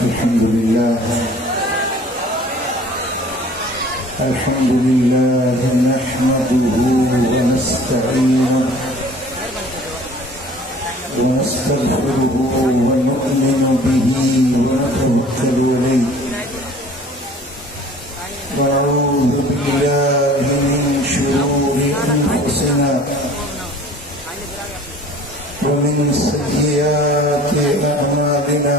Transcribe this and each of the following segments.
الحمد لله نحمده ونستعينه ونستغفره ونؤمن به ونتوكل عليه ونعوذ بالله من شرور أنفسنا ومن سيئات أعمالنا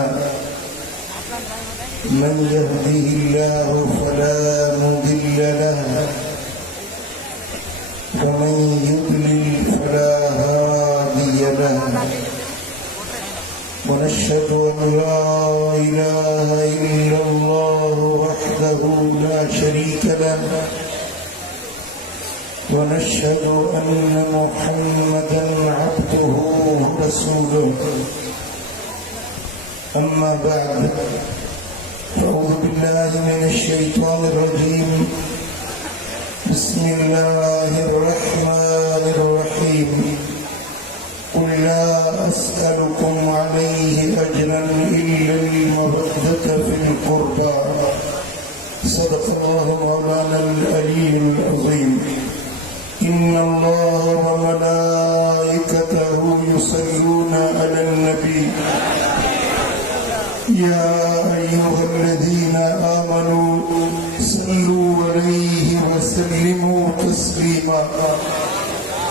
من يهده الله فلا مضل له ومن يضلل فلا هادي له ونشهد أن لا إله إلا الله وحده لا شريك له ونشهد أن محمدا عبده ورسوله أما بعد أعوذ بالله من الشيطان الرجيم بسم الله الرحمن الرحيم قل لا أسألكم عليه أجرا إلا المودة في القربى صدق الله مولانا العلي العظيم إن الله وملائكته يصلون على النبي يا أيها الذين آمنوا صلوا عليه وسلموا تسليما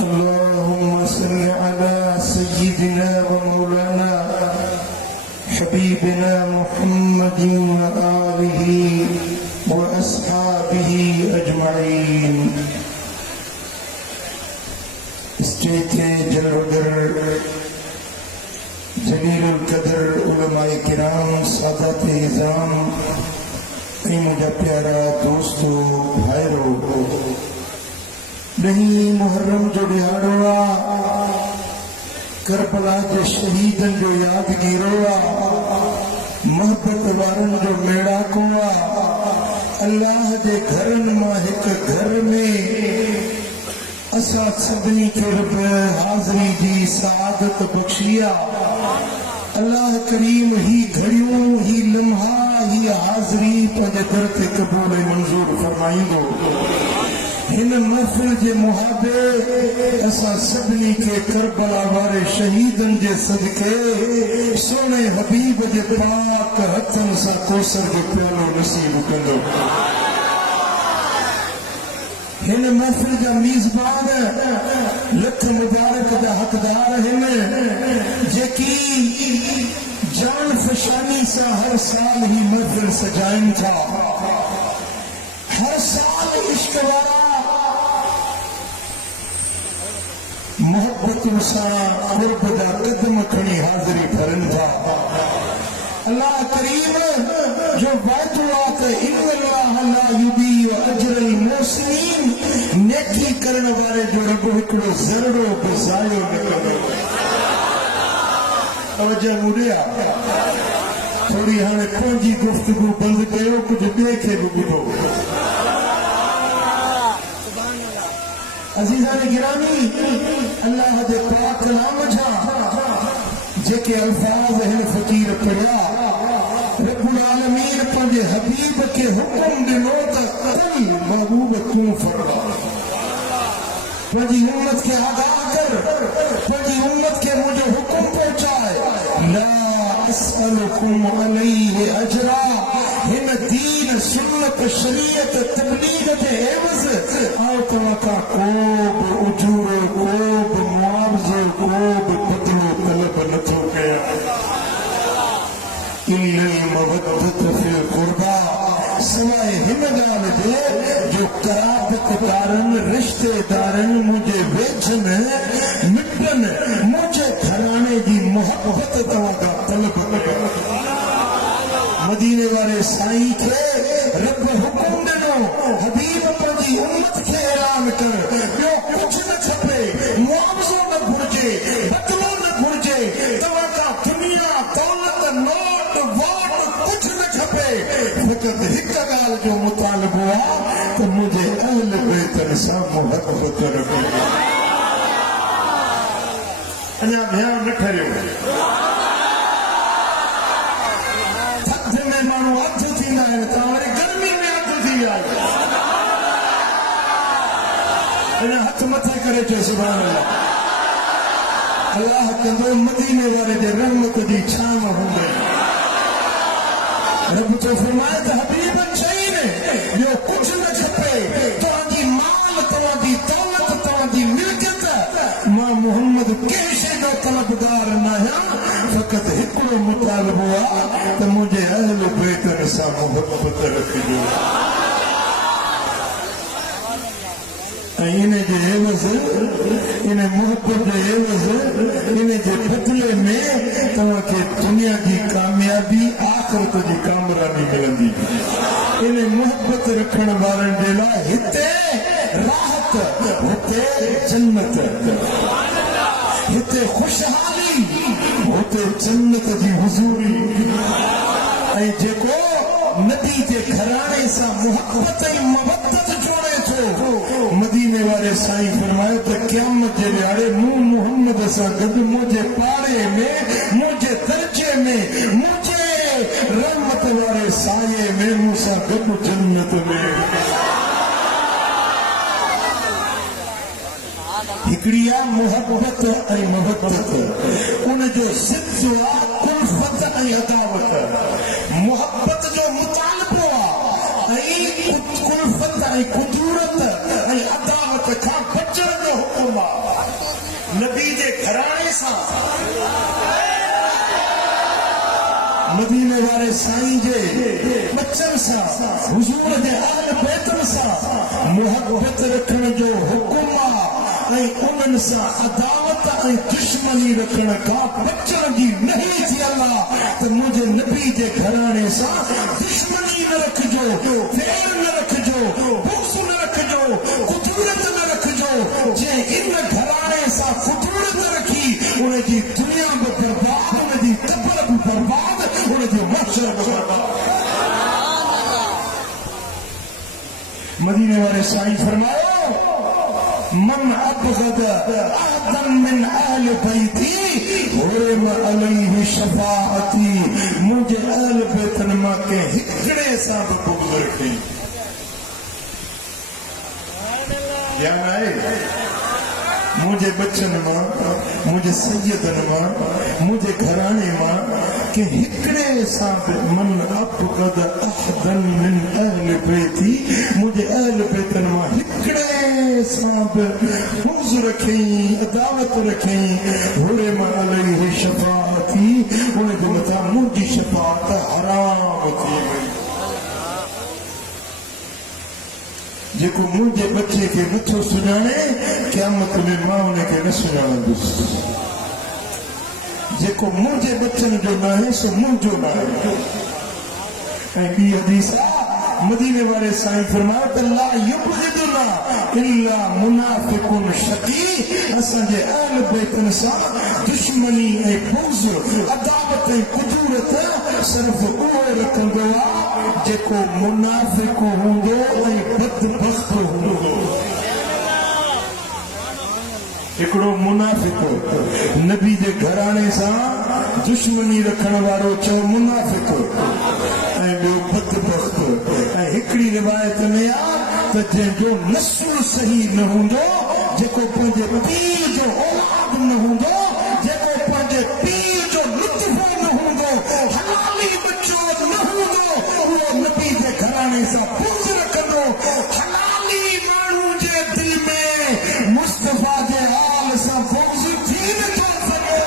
اللهم صل على سيدنا ومولانا حبيبنا محمد وآله وأصحابه أجمعين स्टेज जलवगर जलील कदर उलमाए किराम सादात इज़ाम मुझा प्यारा दोस्तों भाईरो नहीं मुहर्रम जो दिहाड़ो करबला के शहीदन जो यादगीरो मोहब्बत वारन जो मेड़ा को अल्लाह के घरन मां एक घर में असा सभी के रब हाज़री जी सआदत बख्शिया अल्लाह करीम ही घड़ियों ही लम्हा ही हाज़री पंहिंजे दर ते क़बूल मंज़ूर फरमाईंदो हिन महफ़िल जे मुहाबे असा सभी के करबला वारे शहीदन जे सदके सोने हबीब जे पाक हथन सा कोसर जो प्यालो नसीब कंदो हिन महफिल जा मीज़बान लख मुबारक जा हकदार हिन जेकी जान फशानी सा हर साल ही महफिल सजाइन था हर साल इश्क वारा मोहब्बत सा कुर्ब दा कदम खणी हाज़री भरन था अल्लाह करीम जो वायदुआत इन्नल्लाह ला युदीउ अजरल मुहसिनीन नेकी करण वारे जो रब हिकड़ो ज़रड़ो बि ज़ायो न कंदो तवज्जो मुड़िया थोड़ी हाणे पंहिंजी गुफ्तगू बंदि कयो कुझु ॿिए खे बि ॿुधो अज़ीज़ान गिरामी अल्लाह जे पाक कलाम जा जेके अल्फाज हिन फ़कीर पढ़िया रब्बुल आलमीन पंहिंजे हबीब के हुक्म ॾिनो त कुल महबूब तूं फरमा पंहिंजी उम्मत के आगाह कर पंहिंजी उम्मत के मुंहिंजो हुक्म पहुचाए ला अस्अलुकुम अलैहि अजरा हिन दीन सुन्नत शरीयत तबलीग ते एवज़ आओ तव्हां खां को बि उजूरो को बि मुआवज़ो को बि बदिलो तलब नथो कयां इल्लल मवद्दत फिल कुर्बा सवाइ हिन ॻाल्हि जे जो कराबतदारन रिश्तेदारन मुंहिंजे वेझन मिटन मुंहिंजे घराणे जी मोहब्बत तव्हां खां तलब कयो मदीने वारे साईं के रब हुक्म ॾिनो हबीब पंहिंजी उम्मत खे ऐलान कर ॿियो कुझु न खपे मुआवज़ो न घुर्जे बदलो न घुर्जे तव्हां खां दुनिया दौलत नोट वोट कुझु न खपे फ़क़ति हिक ॻाल्हि जो मुतालबो आहे त मुंहिंजे अहल बैतन सां मोहब्बत रखो अञा ध्यानु न ठरियो हथ मथे करे चो सुभान अल्लाह। अल्लाह कंदो मदीने वाले जे रहमत जी छाव हूंदे। रब तो फरमाए त हबीब चई ने ॿियो कुझु न खपे, तव्हांजी माल, तव्हांजी दौलत, तव्हांजी मिल्कियत, मां मोहम्मद कंहिं शइ जो तलबदार न आहियां, फ़क़ति हिकिड़ो मुतालबो आहे त मुंहिंजे अहल बैतनि सां मुहबत रखिजो। ऐं इन जे एवज़, इन मुहबत जे एवज़, इन जे बदिले में तव्हांखे दुनिया जी कामयाबी, आख़िरत जी कामयाबी मिलंदी। इन मुहबत रखण वारनि जे लाइ हिते राहत, हुते जन्नत, हिते खुशहाली, हुते जन्नत जी हुज़ूरी। ऐं जेको नबी जे घराणे सां मुहबत ऐं मवदत जोड़े थो, मदीने वाले साईं फरमायो त क़यामत जे ॾियारे मूं मुहम्मद सां गॾु मुंहिंजे पाड़े में, मुंहिंजे दर्जे में, मुंहिंजे रहमत वारे साये में मूंसां गॾु जन्नत में। हिकिड़ी आहे मुहबत ऐं मोहब्बत, उन जो सिद्ध आहे कुल्फत ऐं अदावत। मुहब्बत जो मुतालबो आहे ऐं कुल्फत ऐं कुदूरत ऐं अदावत खां बचण जो हुकुम आहे। नबी जे घराणे सां, मदीने वारे साईं जे बचनि सां, हुज़ूर जे अहल बैतनि सां मुहबत रखण जो हुकुम आहे ऐं उन्हनि सां अदावत ऐं दुश्मनी रखण खां बचण जी नहीं थी अल्लाह त मुंहिंजे नबी जे घराणे सां दुश्मनी न रखिजो, फेर न रखिजो, बुग़्ज़ न रखिजो, कुदूरत न रखिजो। जंहिं इन घराणे सां कुदूरत रखी, उनजी दुनिया बि बर्बाद, उनजी क़ब्र बि बर्बाद, उनजो महशर बि बर्बाद। मदीने वाले साईं फरमायो मन अबग़द अहदन मिन अहल बैती हुरिम अलैहि शफाअती। मुंहिंजे अहल बैतनि मां कंहिं हिकिड़े सां बि बुग़्ज़ रखी या न आहे। मुंहिंजे बचनि मां, मुंहिंजे सैयदनि मां, मुंहिंजे घराणे मां कंहिं हिकिड़े सां बि मन अबग़द अहदन मिन अहल बैती, मुंहिंजे अहल बैतनि मां हिकिड़े सां बि बुग़्ज़ रखियईं, अदावत रखियईं। हुरिम अलैहि शफाअती, उनजे मथां मुंहिंजी शफाअत हराम थी वई। जेको मुंहिंजे बचे खे नथो सुञाणे, क़यामत में मां उनखे न सुञाणंदुसि। जेको मुंहिंजे बचनि जो न आहे सो मुंहिंजो न आहे। ऐं ॿी हदीस आहे, मदीने वाले साईं फरमायो त ला युबग़िदुना इल्ला मुनाफ़िक़ुन शक़ी। असांजे अहल बैतनि सां दुश्मनी ऐं बुग़्ज़, अदावत ऐं कुदूरत सिर्फ़ उहो रखंदो आहे जेको मुनाफ़िक़ हूंदो ऐं बदबख़्त हूंदो। हिकिड़ो मुनाफ़िक़ नबी जे घराणे सां दुश्मनी रखण वारो चओ मुनाफ़िक़, ऐं ॿियो बदबख़्त। ऐं हिकिड़ी रिवायत में आहे त जंहिंजो नस्ल सही न हूंदो, जेको पंहिंजे पीउ जो औलाद न हूंदो, जेको पंहिंजे पीउ जो लुत्फ़ो न हूंदो, हलाली बच्चो न हूंदो, उहो नबी जे घराणे सां बुग़्ज़ रखंदो। हलाली माण्हू जे दिलि में मुस्तफ़ा जे हाल सां बुग़्ज़ थी नथो सघे।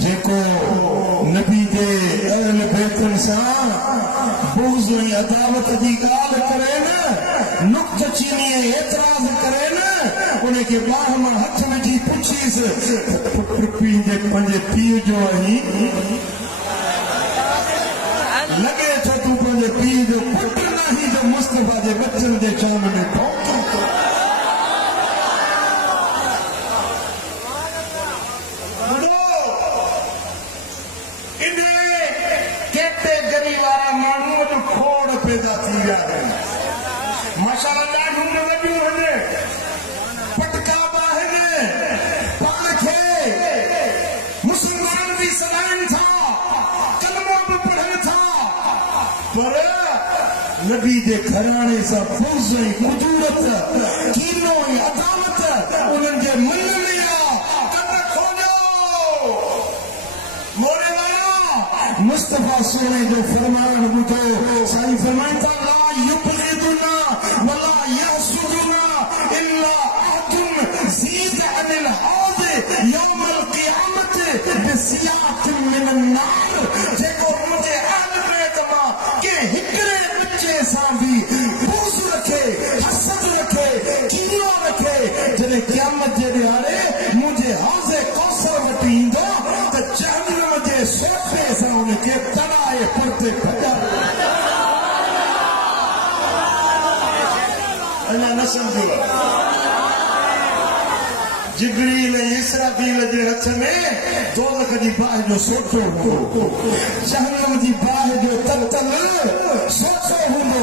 जेको नबी जे अहल बैतनि सां बुग़्ज़ ऐं अदावत जी ॻाल्हि करे न, नुक्तचीनी ऐं एतिराज़ करे न, उनखे ॿाह मां हथ विझी पुछीसि पंहिंजे पीउ जो आहीं, लॻे थो तूं पंहिंजे पीउ जो पुट न आहीं जो मुस्तफ़ा जे बचनि जे शान में पहुतो। कैटेगरी वारा माण्हू जो खोड़ पैदा थी विया आहिनि। माशाअल्लाह ॾाढियूं वॾियूं आहिनि, पटका बि आहिनि, पाण नबी दे घराने सा फौज ऐं कुदूरत कीनो ऐं अदालत उन्हनि जे मन में आ कद खोलियो मोरे वाला मुस्तफा सोने जो फरमान ॿुधो साईं फरमाइनि था ला युबग़िदुना वला यहसुदुना इल्ला अहदुन ज़ीद अनिल हौज़ यौमल क़ियामत बिसियातिन मिनन नार जेको मुंहिंजे अहल बैत मां के हिकिड़े बच्चे सां बि बुग़्ज़ रखे हसद रखे कीनो रखे जॾहिं क़यामत जे ॾियारे मुंहिंजे हौज़े कौसर वटि ईंदो त जहन्नम जे सोटे सां उनखे तड़ाए परते भॼाए अञा न सम्झो जिब्रील ऐं इसराफील जे हथ में दोज़ख जी बाहि जो सोटो हूंदो जहन्नम जी बाहि जो ततल सोटो हूंदो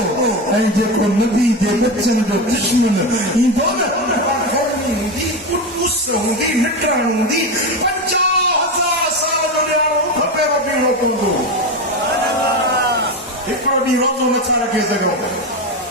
ऐं जेको नबी जे बच्चनि जो दुश्मन ईंदो न खोड़नी हूंदी कुटुस हूंदी मिटण हूंदी 50,000 साल जो ॾियारो खपे बीहणो पवंदो हिकिड़ो ॾींहुं रोज़ो नथा रखे सघूं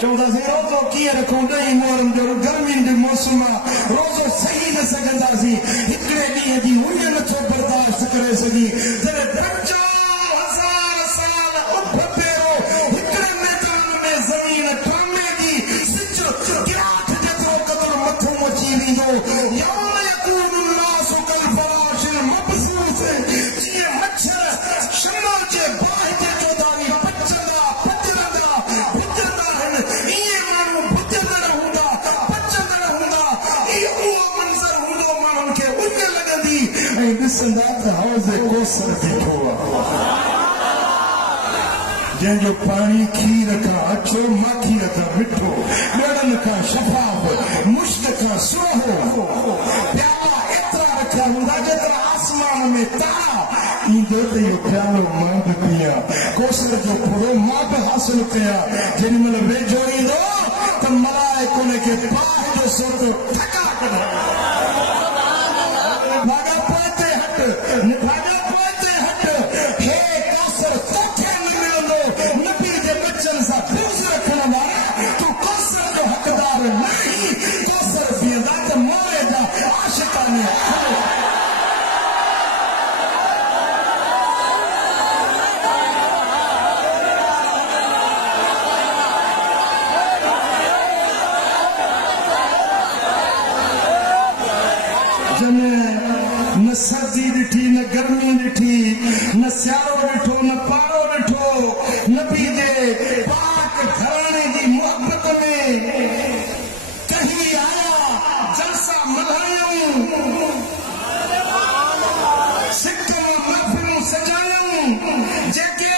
चवंदासीं रोज़ो कीअं रखूं ॾहीं मोहरम जो गर्मियुनि जो मौसम आहे रोज़ो सही न सघंदासीं हिकिड़े ॾींहं जी उञ नथो बर्दाश्त करे सघी जॾहिं 50,000 साल उभ पहिरो हिकिड़े मैदान में ज़मीन टामे थी सिज गिराठ जेतिरो क़दुरु मथो अची वेंदो यौम यकूनु नासु कल फराशिल मबसूस जीअं मच्छर शम्मा जे बाहि ते चौधारी पचंदा पचरंदा बुझंदा आहिनि ईअं माण्हू बुझंदड़ हूंदा पचंदड़ हूंदा इहो उहो मंज़र हूंदो माण्हुनि खे उञ लॻंदी ऐं ॾिसंदा त हौज़े कौसर बीठो आहे जंहिंजो पाणी खीर खां अछो माखीअ खां मिठो ॿेड़नि खां शफ़ाफ़ मुश्क खां सुहिणो प्याला एतिरा रखिया हूंदा जेतिरा आसमान में तारा ईंदो त इहो प्यालो मां बि पियां कौसर जो पूरो मां बि हासिल कयां जेॾी महिल वेझो ईंदो त मलाइक उनखे बाहि जो सोटो ठका कढाए भागा पोइते हट भागा पोइते हट हे कौसर तोखे न मिलंदो नबी जे बच्चनि सां बुग़्ज़ रखण वारा तूं कौसर जो हक़दार नहीं कौसर बीहंदा त मोरे जा आशिक़ाने न सर्दी ॾिठी न गर्मी ॾिठी न सियारो ॾिठो न पारो ॾिठो नबी जे पाक घराणे जी मोहबत में कहीं आया जलसा मल्हायूं सिक महफ़िलूं सजायूं जेके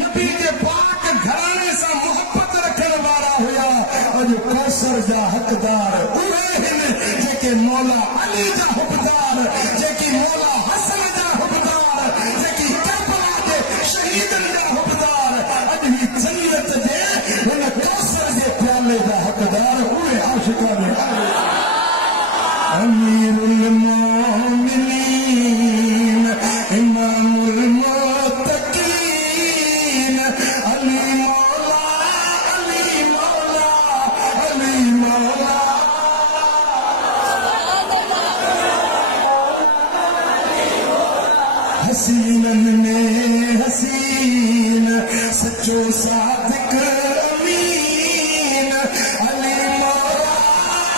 नबी जे पाक घराणे सां मोहबत रखण वारा हुया अॼु कौसर जा हक़दार उहे आहिनि जेके मौला अली जा हुबदार जेकी मौला हसन जा हुबदार जेकी करबला जे शहीदनि जा हुबदार अॼु ही जन्नत जे हुन कौसर जे प्याले जा हक़दार उहे आशिक़ाने अमीरुल मोमिनीन इमामुल मुत्तक़ीन अली मौला अली मौला अली मौला हसीनन में हसीन सच्चो सादिक अमीन अली मौला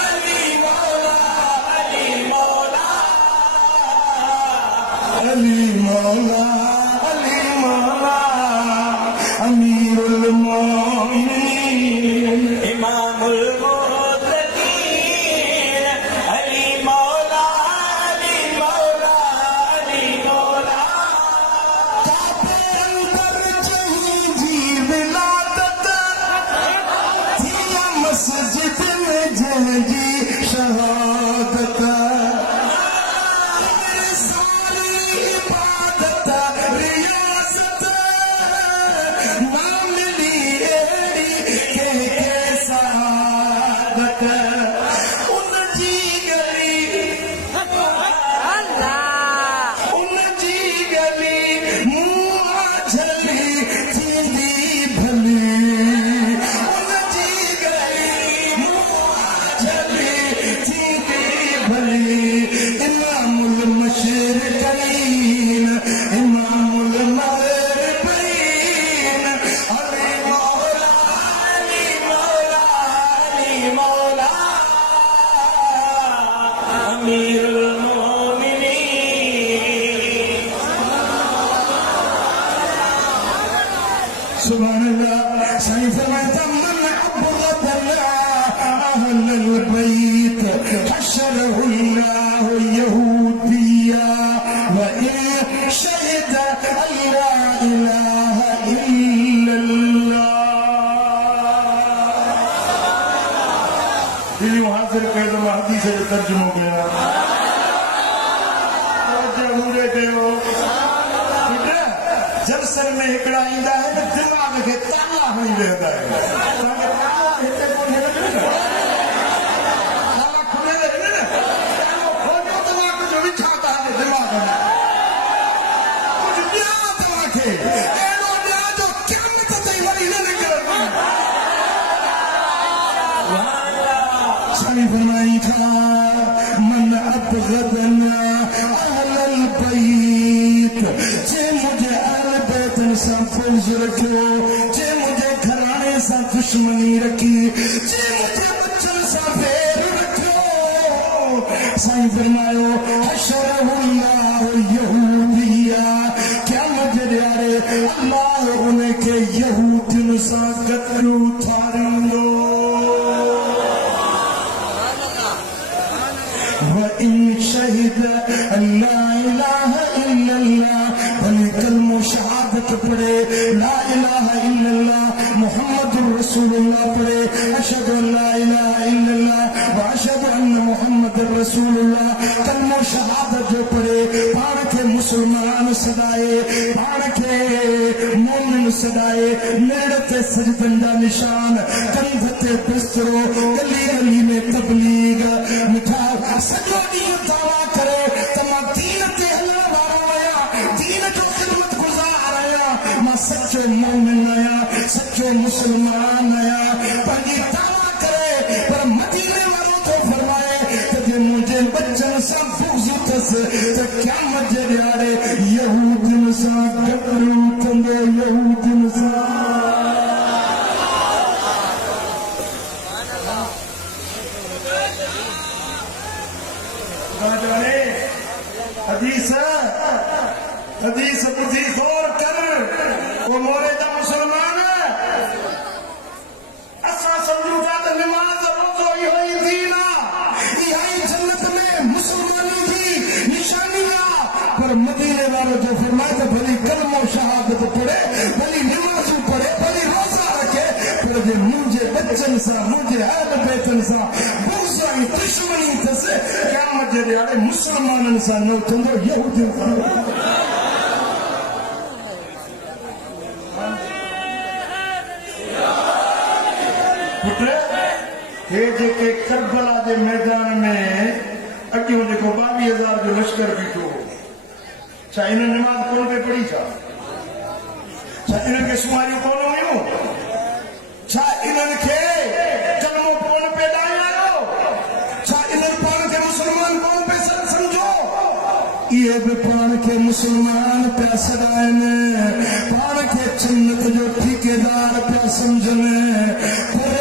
अली मौला अली من أبغضنا أهل البيت حشره الله يهوديا وإن شهد أن لا إله إلا الله. دلی حاضر کہہ دو حدیث سے ترجمہ ہو گیا. جلسن میں ہکڑا ایندا ہے تو دماغ کے تالا ہنی رہتا ہے. تالا کھلے رہے نا کھولو دماغ جو بچھاتا ہے دماغ میں کچھ دیا دماغ ہے ایڈو دیا جو قیامت تئی وری نہ نکل. سائی فرمائی تھا من ابغضنا اہل البیت جے مجھے اہل بیت سے فوز رکھو جے مجھے گھرانے سے دشمنی رکھی جے مجھے بچن سے پھیر رکھو. سائیں فرماؤ حشرہ اللہ یہودیہ کیا مجھے دیارے اللہ انہیں کے یہودین سے قتلو تھارندو. وَإِن شَهِدَ أَن لَا إِلَهَ إِلَّا اللَّهِ بھلے کلمہ شہادت پڑھے لا الہ الا اللہ محمد رسول اللہ پڑھے اشہد ان لا الہ الا اللہ واشہد ان محمد رسول اللہ. کلمہ شہادت جو پڑھے پاڑ کے مسلمان سدائے پاڑ کے مومن سدائے نیڑتے سجدن دا نشان کندھتے بسترو گلی گلی میں تبلیغ مٹھا سجو دین دعویٰ کرے تمام دین تے اللہ بارا آیا دین جو خدمت گزار آیا ماں سچے مومن آیا سچے مسلمان آیا پنجی دعویٰ کرے پر مدینے والوں تو فرمائے کہ مجھے بچن سا بغض تس تو کیا مجھے دیارے یہود نسا گبرو تندے یہود نسا. حدیث بدھی غور کر وہ موریدہ مسلمان ہے اسا سمجھو جاتا نماز روزو یہ دینا یہ جنت میں مسلمانی کی نشانیاں پر مدینے والوں جو فرمائے تو بھلی کلمہ و شہادت پڑھے بھلی نماز پڑھے بھلی روزہ رکھے پر جو مجھے بچن سا مجھے اہل بیتن سا بغضائی دشمنی تسے قیامت جڑے آڑے مسلمانن سا نو تندو یہودی سا. یہ جے کربلا کے میدان میں اگیوں جو 22,000 جو لشکر بیٹھو چھا انہیں نماز کون پہ پڑھی چھا انہیں کے شماریوں کون ہوئیوں چھا انہیں کے کلموں کون پہ ڈائی آئیو چھا انہیں پان کے مسلمان کون پہ سر سمجھو یہ بھی پان کے مسلمان پہ سدائنے پان کے جنت جو ٹھیکیدار پہ سمجھنے پر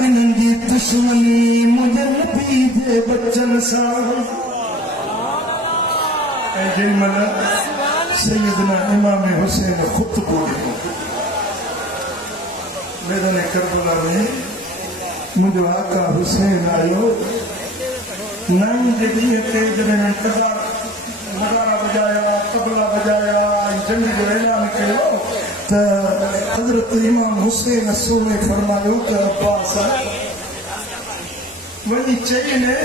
انہیں کی دشمنی مجھے نبی دے بچن سا. اے جن ملا سیدنا امام حسین خود بولی میدان کربلا میں مجھے آقا حسین آئیو نام جدیئے تیجرے میں قضا نگارہ بجایا قبلہ بجایا جنگ جو اعلان کیو تو حضرت امام حسین سونے فرمایو کہ عباس ولی چاہیے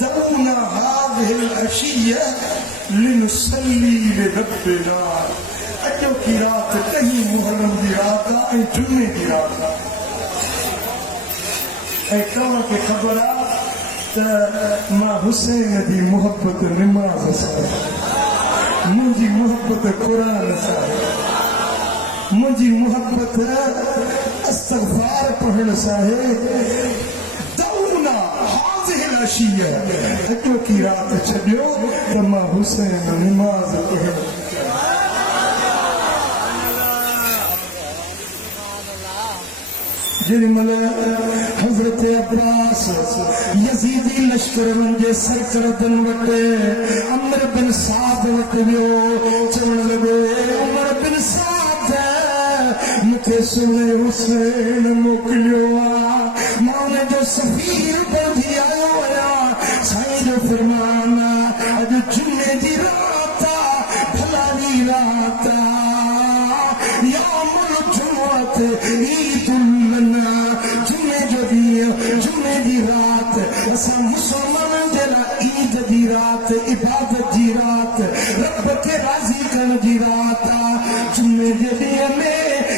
دعونا هذه العشیہ لنصلی لربنا. اجو کی رات کہیں محرم دی رات آئی جمعے دی رات اے کہاں کے خبرہ ماں حسین دی محبت نماز سا مجھے محبت قرآن سا مجھے محبت استغفار پڑھن سا ہے. دعونا هذه العشیہ اجو کی رات چھڑیو تو ماں حسین نماز پڑھن. جنہیں ملا حضرت عباس یزیدی لشکر منجے سر کردن وٹے عمر بن سعد وٹے بیو چون لگو عمر بن سعد مکھے सोने हुसैन मोकलियो मां ने जो सफीर बधी आयो या साईं जो फरमाना अज जुम्मे दी रात भलानी रात यामुल जुम्मत ईदुल जुम्मे जो दी जुम्मे दी रात असा मुसलमान जरा ईद दी रात इबादत दी रात रब के राजी करन दी रात जुम्मे दी में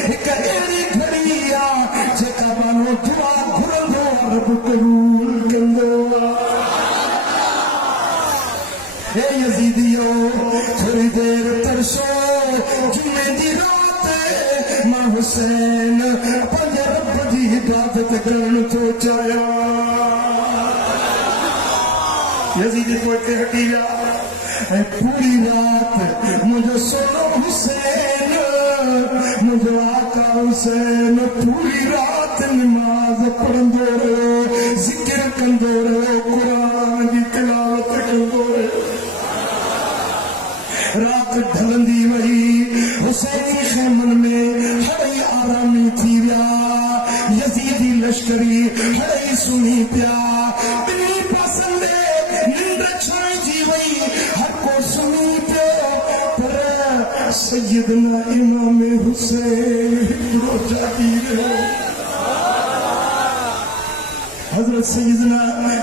एक एड़ी घड़ी आ जेका बानो दुआ घुरंदो रब कबूल कंदो हे यजीदियो थोड़ी देर तरसो जुम्मे दी रात मां हुसैन पंहिंजे रब जी इबादत करण तो चाहिया यजीदी को के हटी विया ऐं पूरी रात मुझो सोनो हुसैन मुझो आका हुसैन पूरी रात नमाज पढ़ंदो रहो जिक्र कंदो रहो कुरान जी तिलावत कंदो रहो रात ढलंदी वही हुसैनी खेमन में हड़ई आरामी थी विया यजीदी लश्करी हड़ई सुनी पिया बिनी पसंदे निंड छाइजी वई हर को सुनी पियो पर सैयदना इमाम हुसैन हिकिड़ो जागी रहियो हजरत सैयदना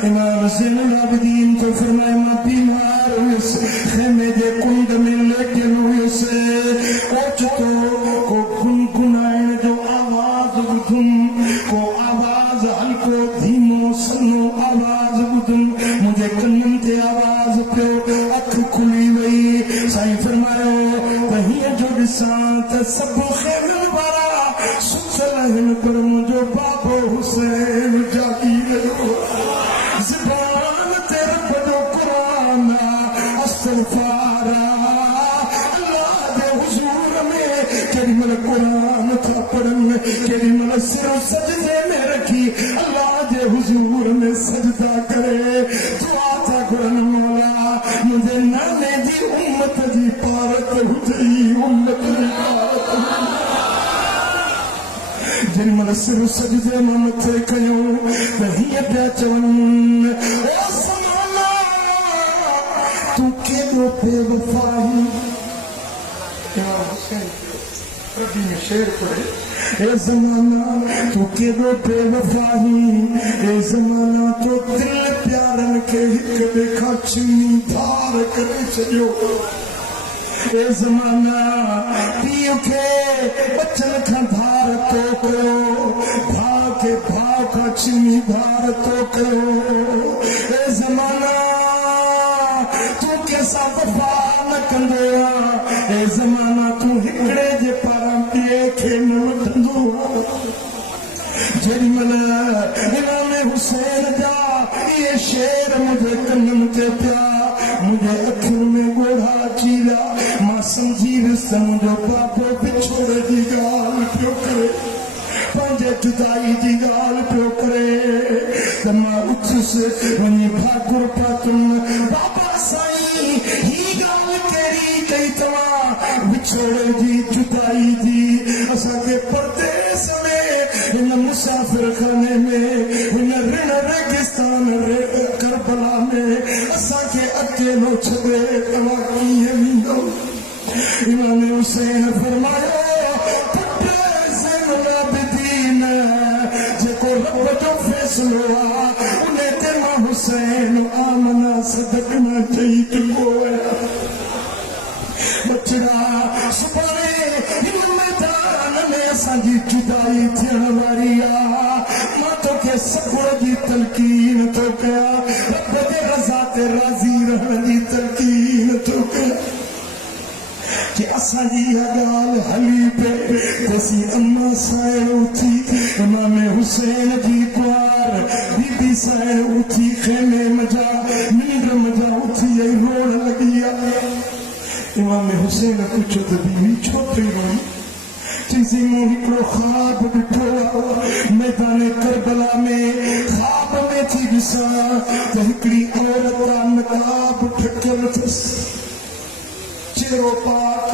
इमाम ज़ैनुल आबिदीन तो फरमाए मां बीमार हुयुसि खेमे जे कुंड में लेटियल हुयुसि ओचितो को गुनगुनाइण जो आवाज ॿुधुम को आवाज हल्को धीमो सन्नो आवाज ॿुधुम मुंहिंजे कननि ते आवाज पियो अख खुली वई साईं फरमायो त हीअं जो ॾिसां त सभु खेमनि वारा सुतल आहिनि पर मुंहिंजो बाबो हुसैन जागी रहियो ज़बान ते रब जो क़ुरान अस्तग़फ़ार अल्लाह जे हुज़ूर में केॾी महिल क़ुरान था पढ़नि केॾी महिल सिर सजदे में रखी अल्लाह जे हुज़ूर में सजदा करे दुआ था घुरनि मौला मुंहिंजे नाने जी उम्मत जी पारत हुजे उम्मत जी पारत जिन महिल सिर सजदे मां मथे कयो त हीअं पिया चवनि ओ समाना तूं केॾो बेवफ़ाही रबी में शेर पढ़े ए ज़माना तू केॾो बेवफ़ाही ए ज़माना तो दिल प्यारनि खे हिक ॿिए खां छिनी धार करे छॾियो ए ज़माना पीउ खे बचनि खां धार तो कयो भाउ खे भाउ खां छिनी धार तो कयो ए ज़माना तूं कंहिंसां वफ़ा न कंदो ए ज़माना तूं हिकिड़े जे पारां ॿिए खे न वठंदो जेॾी महिल इमाम हुसैन जा इहे शेर मुंहिंजे कननि ते पिया मुंहिंजे अखियुनि में ॻोढ़ा अची विया मां सम्झी वियुसि त मुंहिंजो बाबो विछोड़े जी ॻाल्हि पियो करे पंहिंजे जुदाई जी ॻाल्हि पियो करे त मां उथियुसि वञी भाकुर पातुमि बाबा साईं ही ॻाल्हि कहिड़ी कई तव्हां विछोड़े जी जुदाई जी असांखे परदेस में हिन मुसाफ़िर खाने में हिन ऋण रेगिस्तान करबला में असांखे अकेलो छॾे तव्हां कीअं वेंदो इमाम हुसैन फरमायो पुट ज़ैनुल आबिदीन जेको रब जो फ़ैसिलो आहे उन ते मां हुसैन आमना सदकना चई चुको आहियां बचड़ा सुभाणे हिन मैदान में असांजी जुदाई थियण वारी आहे मां तोखे सबुर जी तलकीन थो कयां रब जे रज़ा ते राज़ी रहण जी तलकीन थो कयां कि असांजी इहा ॻाल्हि हली पे तेसी अम्मा साहिब उथी इमाम हुसैन जी कुंवार बीबी साहिब उथी खेमे मजा निंड मजा उथी ऐं रोअण लॻी आहे इमाम हुसैन पुछियो त बीबी छो पई रोई चईं मूं हिकिड़ो ख़्वाब ॾिठो मैदान करबला में ख़्वाब में थी ॾिसां त हिकिड़ी औरत नकाब ढकियल अथसि चेहरो पाक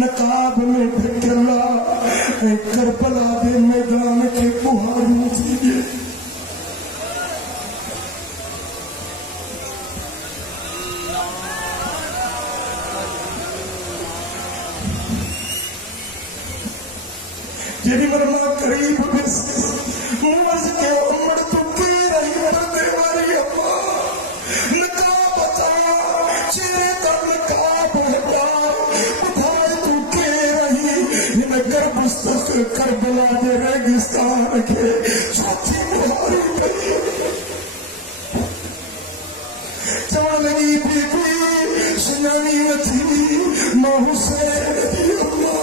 नकाब में ढकियल ऐं करबला पाकिस्तान के चौथी बुहारी कई चवण लगी बीबी सुनानी नथी मां हुसैन दी अम्मा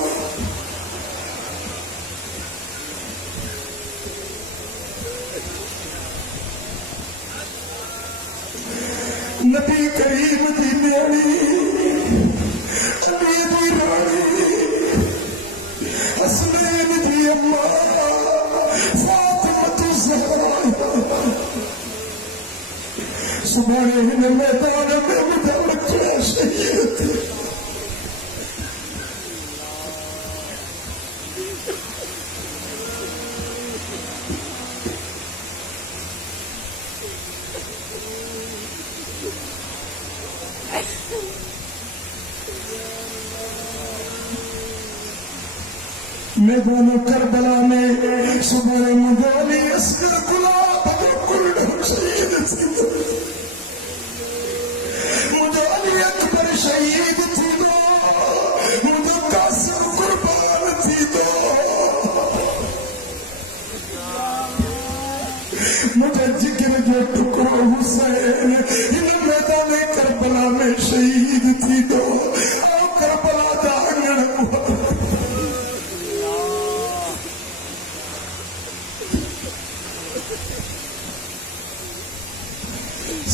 नबी करीम दी न्याणी अली दी रानी हसनैन दी अम्मा फातिमा ज़हरा सुभाने हिन मैदान में मुदल के शहीद थी मैदान करबला में सुबह मुदाली असर गुलाब कुल शहीद थी मुदाली अकबर शहीद थी दो मुदक्कासिम कुर्बान थी दो मुझे जिक्र जो टुकड़ो हुसैन इन मैदान करबला में शहीद थी दो आओ करबला दा अंगण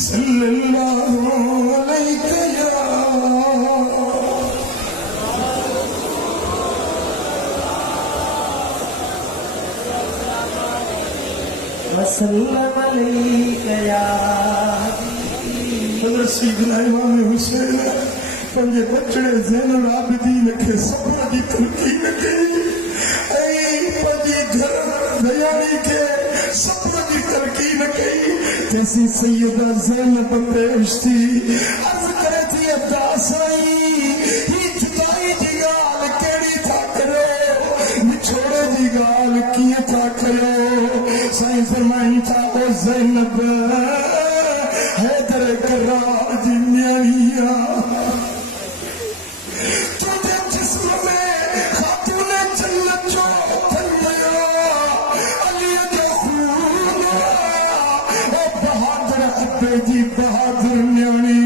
सल्लल्लाहु अलैहि या वसल्लम अलैहि या हज़रत सैयदना इमाम हुसैन पंहिंजे बचड़े ज़ैनुल आबिदीन खे सब्र जी तलक़ीन कई ऐं पंहिंजी घर दयाणी खे सब्र जी तलक़ीन कई जैसी सैयदा ज़ैनब पेश थी अर्ज़ करे थी अब्दा साईं ही जुदाई जी ॻाल्हि कहिड़ी था करो विछोड़े जी ॻाल्हि कीअं था करो साईं फरमाइनि था ओ ज़ैनब हैदर करार जी न्याणी आहे तुंहिंजे जिस्म में ख़ातून जन्नत जो जी बहादुर न्याणी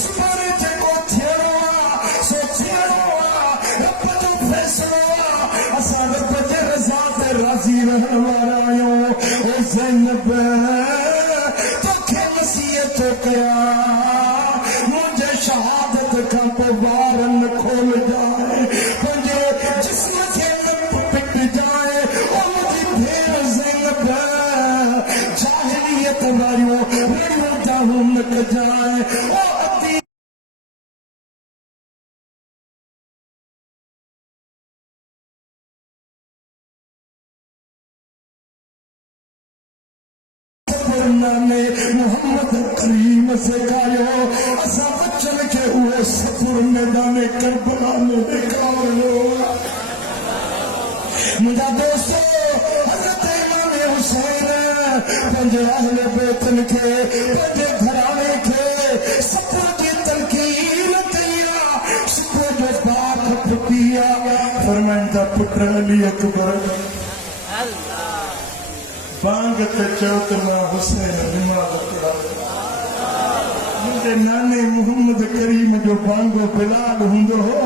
सुभाणे जेको थियणो आहे सो थियणो आहे रब जो फ़ैसिलो आहे असां रब जे रज़ा ते राज़ी रहण वारा आहियूं ओ ज़ैनब तोखे नसीहत थो कयां मुंहिंजे शहादत खां पोइ वार न खोलजांइ पंहिंजे जिस्म खे न पिटजांइ ओ मुंहिंजी भेण ज़ैनब जाहिलियत वारियूं न कजाए ओ अती ने मोहम्मद करीम से गायो असां बच्चन खे उहो सफ़र मैदान करबला में ॾेखारियो मुंहिंजा दोस्तो हज़रत इमाम हुसैन पंहिंजे अहले बैतन खे पंहिंजे घराणे खे सफ़र जी तलक़ीन कई आहे सुबुह जो बाग फुकी आहे फरमाइनि था पुट अली अकबर बांग ते चयो त मां हुसैन निमाज़ पढ़ायो मुंहिंजे नाने मोहम्मद करीम जो बांगो बिलाल हूंदो हो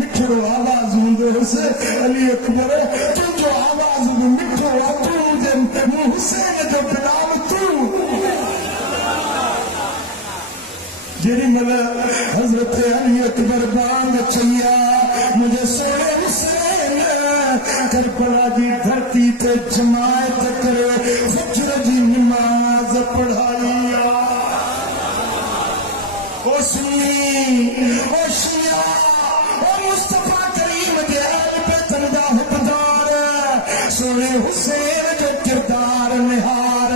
मिठड़ो आवाज़ हूंदो हुउसि अली अकबर तुंहिंजो आवाज़ बि मिठो आहे तूं मुंहिंजे हुसैन जो बिलाल तूं जेॾी महिल हज़रत अली अकबर बांग चई आहे मुंहिंजे सोने हुसैन करबला जी धरती ते जमायत करे फजर जी नमाज़ पढ़ाई ओ सुन्नी ओ शिया ओ मुस्तफा करीम के अहल बैतन दा हुक्मदार सोने हुसैन जो किरदार निहार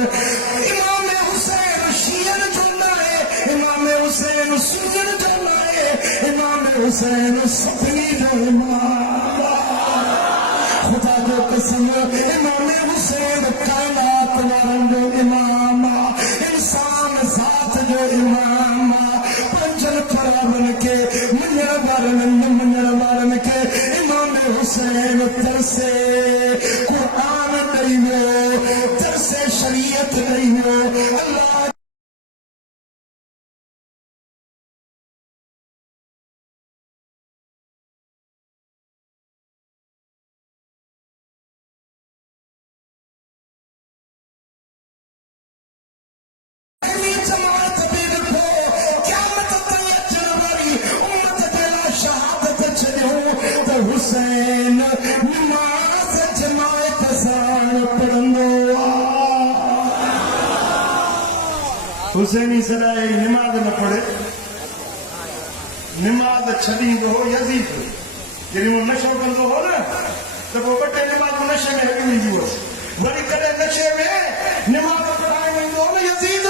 इमाम हुसैन शियन जो नाए इमाम हुसैन सुन्नत जो नाए इमाम हुसैन सभिनी जो इमाम खुदा जो कसम इमाम हुसैन कायनात वारनि जो इमाम इंसान ज़ात जो इमाम पंजन फरावन के मञण वारनि न मञण वारनि के इमाम हुसैन तरसे क़ुरान हुसैनी सदाई निमाज़ न पढ़े निमाज़ छॾींदो हो यज़ीद जॾहिं उहो नशो कंदो हो न त पोइ ॿ टे निमाज़ूं नशे में हली वेंदियूं हुअसि वरी कॾहिं नशे में निमाज़ पढ़ाए वेंदो हो न यज़ीद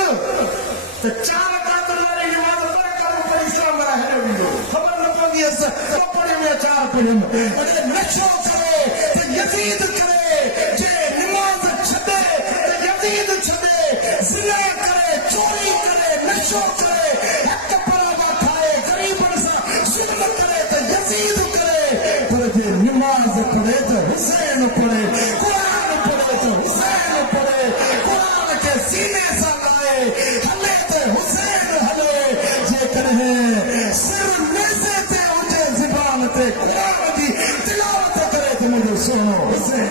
त 4 रकात वारी निमाज़ पढ़े करो पर इस्लाम वारा हेॾे वेंदो ख़बर न पवंदी हुअसि 2 पढ़ियमि या 4 पढ़ियमि अॻे नशो करे त यज़ीद करे जे निमाज़ छॾे त यज़ीद छॾे ज़िना करे चोरी करे नशो करे हक़ परावा खाए ग़रीबनि सां ज़ुल्म करे त यज़ीद करे पर जे निमाज़ पढ़े त हुसैन पढ़े क़ुरान पढ़े त हुसैन पढ़े क़ुरान खे सीने सां लाए हले त हुसैन हले जेकॾहिं सिर नेज़े ते हुजे ज़बान ते क़ुरान जी तिलावत करे त मुंहिंजो सोनो हुसैन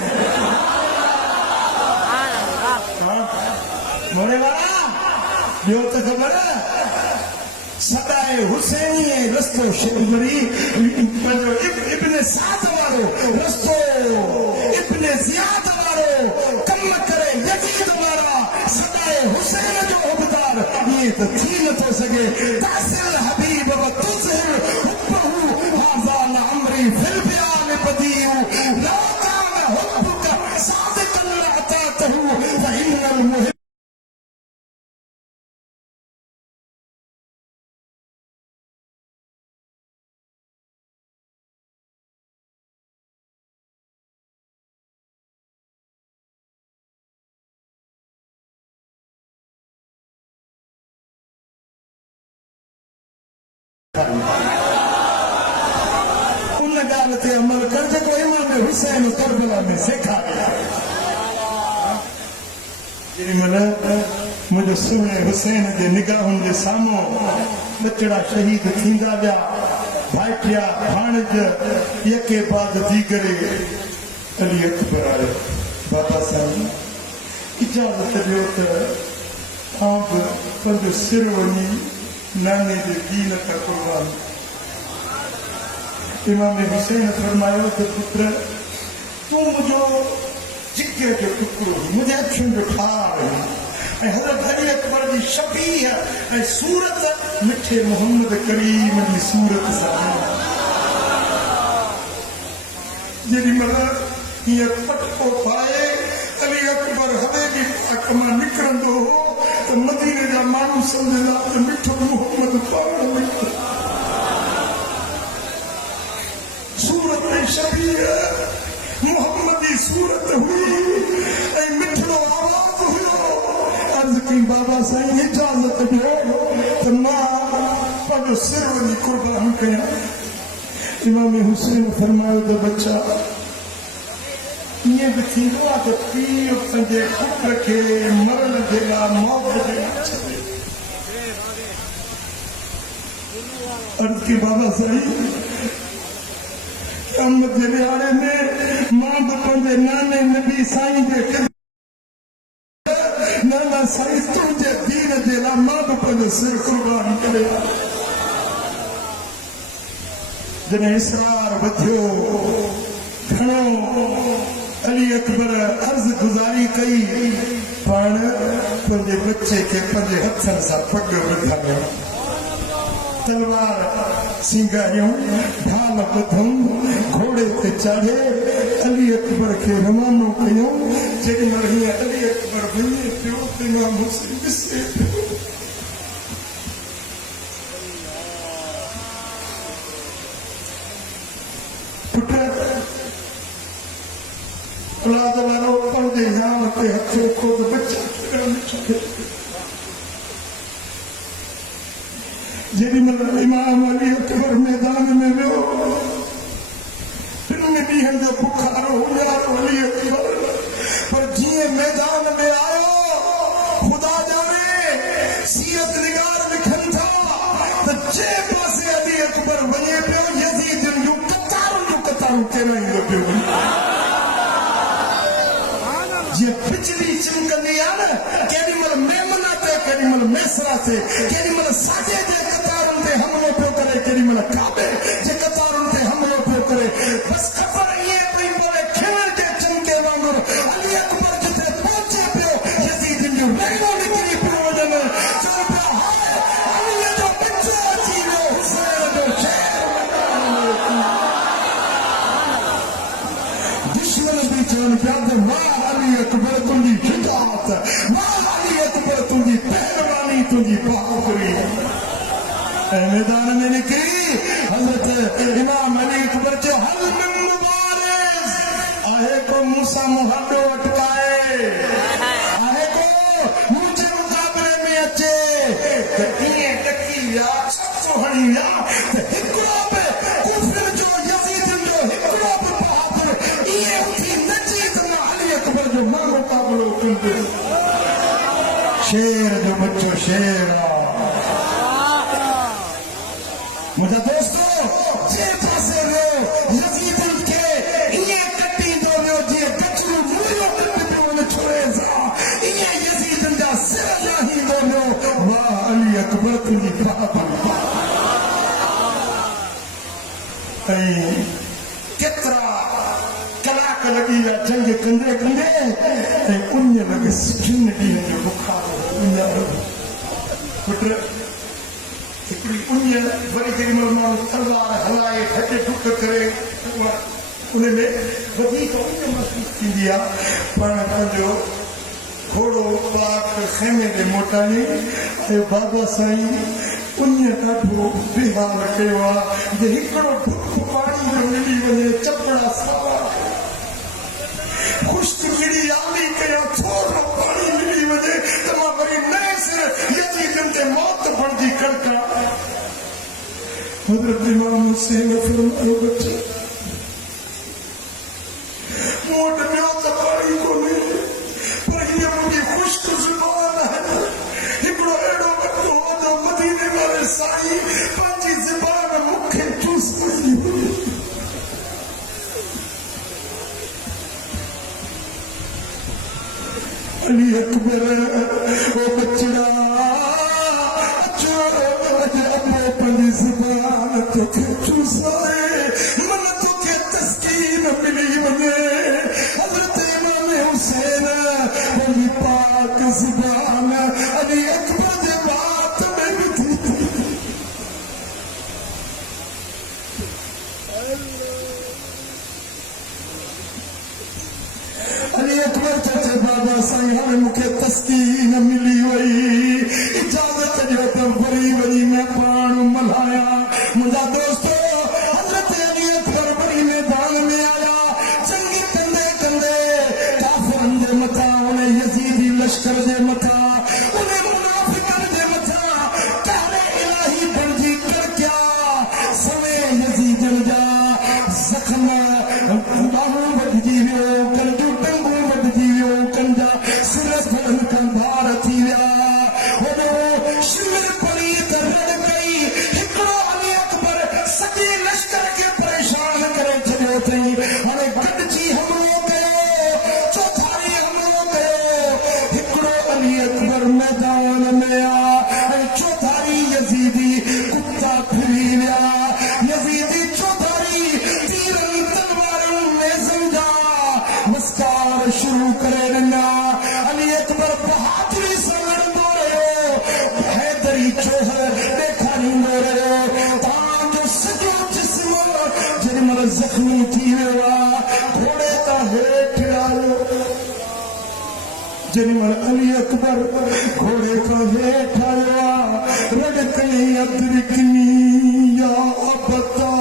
मोरे वारा ॿियो त ख़बर सदाए हुसैनी रस्तो वरी इब्न साद वारो रस्तो इब्न ज़ियाद वारो कम करे यज़ीद वारा सदाए हुसैन जो उबदार ये त थी नथो सघे तासिल हबीब व तुज़हिर हुब्बहु हाज़ा लअमरी फिल बयान बदीउ ला कान हुब्बुक सादिक़न लअतातहु व इन्नल मुहिब उन ॻाल्हि ते अमल कर जेको इमाम हुसैन करबला में सेखारियो जेॾीमहिल मुंहिंजो सुहिणे हुसैन जे निगाहुनि जे साम्हूं ॿचिड़ा शहीद थींदा विया भाइटिया भाणज यके बाद दीगरे अली अकबर आयो बाबा साईं इजाज़त ॾियो त आउं बि पंहिंजो सिर वञी नाने जे दीन का कुर्बान इमाम हुसैन फरमायो त पुत्र तूं मुंहिंजो जिगर जो टुकड़ो मुंहिंजे अखियुनि जो ठार ऐं हज़रत अली अकबर जी शबीह ऐं सूरत मिठे मोहम्मद करीम जी सूरत सां जेॾीमहिल हीअं पटको पाए अली अकबर हवे जी पाक मां निकिरंदो हो त मदीने जा माण्हू सम्झंदा त मिठो मोहम्मद पाण निकितो सूरत में शबीह मोहम्मद जी सूरत हुई ऐं मिठड़ो आवाज़ हुयो अर्ज़ कई बाबा साईं इजाज़त ॾियो त मां पंहिंजो सिर वञी कुर्बान कयां इमाम हुसैन फरमायो त बच्चा ईअं बि थींदो आहे त पीउ पंहिंजे पुट खे मरण जे लाइ मौत जे लाइ छॾे अर्ज़ कई बाबा साईं क़यामत जे ॾियारे में मां बि पंहिंजे नाने नबी साईं जे नाना साईं तुंहिंजे दीन जे लाइ मां बि पंहिंजो सिर कुर्बान करे जॾहिं इसरार वधियो घणो अली अकबर अर्ज़ गुज़ारी कई पाण पंहिंजे बच्चे खे पंहिंजे हथनि सां पग ॿधायो तलवार सिंगारियूं ढाल ॿधूं घोड़े ते चाढ़े अली अकबर खे रवानो कयूं जेॾीमहिल हीअं अली अकबर वञे पियो त इमाम हुसैन ॾिसे पियो पुट औलाद वारो पंहिंजे जान ते हथ रखो त बच्चा जेॾीमहिल इमाम अली अकबर मैदान में वियो 3 ॾींहंनि जो बुखारो हुयारो अली अकबर पर जीअं मैदान में आयो ख़ुदा ॼाणे सीरत निगार लिखनि था त जे पासे अली अकबर वञे पियो यज़ीदनि जूं कतारूं केराईंदो पियो जीअं बिजली चिमकंदी आहे न केॾीमहिल मेमना ते केॾीमहिल मैसरा ते केॾीमहिल साॼे जे कतारुनि ते हमलो पियो करे केॾीमहिल काबे जे कतारुनि ते हमलो पियो करे बसि ख़बर ईअं पई पवे खिलण जे चिमके वांगुरु अली अकबर जिथे पहुचे पियो यज़ीदनि जूं रहियूं निकिरी पियो वञनि तुझी शुजाअत, वाह अली अकबर तुझी पहलवानी, तुझी बहादुरी। मैदान में निकली हजरत इमाम अली अकबर जो हल में मुबारक आहे को मूसा मुहब्बो अटकाए, आहे को मुझे मुकाबले में अचे ये टकी या सब सोहणी या हिकड़ो पे कुफर जो यजीद जो हिकड़ो पे बहादुर ये उठी नजीद ना अली अकबर जो मां मुकाबलो कंदे। शेर जो बच्चो शेर मुझे दोस्तों जे पासे रो यजीद के ये कट्टी दो लो जे गचरू मुरो कट्टी ने छोड़े जा ये यजीद जा सिर नहीं दो लो वाह अली अकबर तुझी बहादुरी। केतरा कलाक लगी या जंग कंदे कंदे उन लगे स्किन डी जो बुखार उन पुत्र हिकिड़ी उन वरी जेॾी महिल माण्हू तलवार हलाए हटे ठुक करे उन में वधीक उन महसूस थींदी आहे। पाण पंहिंजो घोड़ो पाक खेमे ते मोटाणी ऐं बाबा साईं उन ॾाढो बेहाल कयो आहे जे हिकिड़ो ढुक पाणी जो मिली वञे चपड़ा सावा ख़ुश्क मिली आली कया थोरो पाणी मिली वञे त मां वरी नए सिर यजीदनि ते मौत बणिजी कड़का। हज़रत इमाम हुसैन फरमायो बच्चे मूं वटि ॿियो त पाणी कोन्हे पर हीअ मुंहिंजी ख़ुश्क ज़ुबान आहे। हिकिड़ो अहिड़ो वक़्तु हो जो मदीने वारे साईं पंहिंजी ज़ुबान मूंखे चूसंदी हुई। अली अकबर ओ बचड़ा पंहिंजी ज़ुबान तोखे चूसाए मन तोखे तस्कीन मिली वञे। हज़रत इमाम हुसैन पंहिंजी पाक ज़ुबान अली अकबर जे वात में विधी। अली अकबर चचे बाबा साईं हाणे मूंखे तस्कीन मिली वई इजाज़त ॾियो त वरी वरी मैं पाण मल्हाया। मुंहिंजा दोस्तो हज़रत अली अकबर वरी मैदान में आया जंग कंदे कंदे काफ़िरनि जे मथां उन यज़ीदी लश्कर जे मथां उन मुनाफ़िक़नि जे मथां कहरे इलाही बणिजी कड़किया सवे यज़ीदनि जा ज़ख़्म बाहूं वधिजी वियो कंजू टंगू वधिजी वियो कंजा सिर फड़नि खां धार थी विया। शिविर पड़ी त रड़ कई हिकिड़ो अली अकबर सॼे लश्कर खे परेशान करे छॾियो अथई। हाणे गॾिजी हमलो कयो चौधारी हमलो कयो हिकिड़ो अली अकबर मैदान में आ ऐं चौधारी यज़ीदी कुत्ता फिरी विया। यज़ीदी चौधारी तीरनि तलवारुनि नेज़नि जा मस्कार शुरू करे ॾिना। अली अकबर बहादुरी सां लड़ंदो रहियो हैदरी चोहर ॾेखारींदो रहियो तव्हांजो सॼो जिस्म जेॾी महिल ज़ख़्मी थी वियो आहे घोड़े तां हेठि आयो। जेॾी महिल अली अकबर घोड़े खां हेठि आयो आहे रड़ कई अदरिकनी या अबता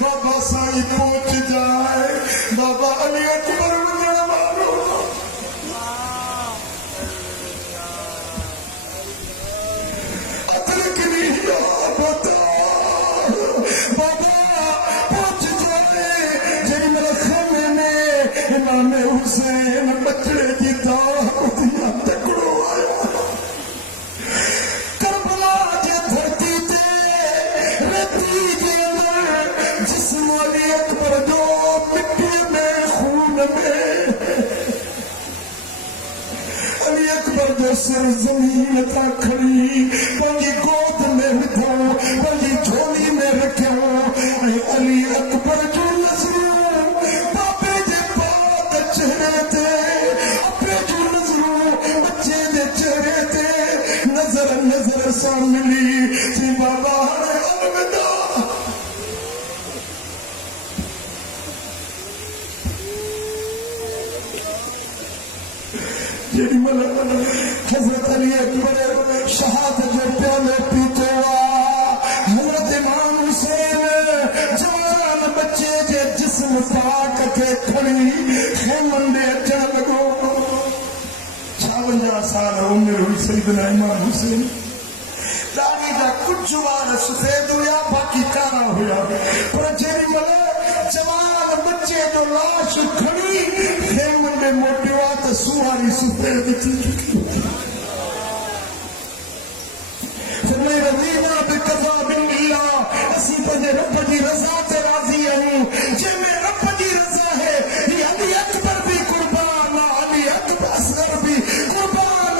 बाबा साईं पहुच जाए। बाबा अली अकबर वञण वारो अदरिकनी या अबता बाबा पहुच जाए। जेॾी महिल खेमे में इमाम हुसैन बचड़े जी दाह ॿुधी तकिड़ो आयो। करबला जे धरती ते रेती जे अंदर जिस्म अली अकबर जो मिटीअ में खून में अली अकबर जो सिर ज़मीन तां खणी पंहिंजी गोद में विधो पंहिंजी झोली में रखियो ऐं अली अकबर जो नज़रूं बाबे जे पाक चेहरे ते अपने जो नज़रूं बच्चे जे चेहरे ते नज़र नज़र सां मिली थी बाबा हाणे अलविदा। जेडी मल हजरत अली अकबर शहादत जो प्याले पीते हुआ हजरत इमाम हुसैन जवान बच्चे जे जिस्म पाक के खड़ी खेमन दे अचण लगो 56 साल उम्र हुई सैयदना इमाम हुसैन दाढ़ी का कुछ वार सफेद हुआ बाकी काला हुआ पर जेडी मल जवान बच्चे जो लाश खड़ी खेमन में मोटी हुआ तो सुहारी सफेद थी चुकी फरमाए रज़ीना बिक़ज़ा बिल्लाह असी पंहिंजे रब जी रज़ा ते राज़ी आहियूं जंहिंमें रब जी रज़ा है ये अली अकबर भी कुर्बान अली अकबर असगर भी कुर्बान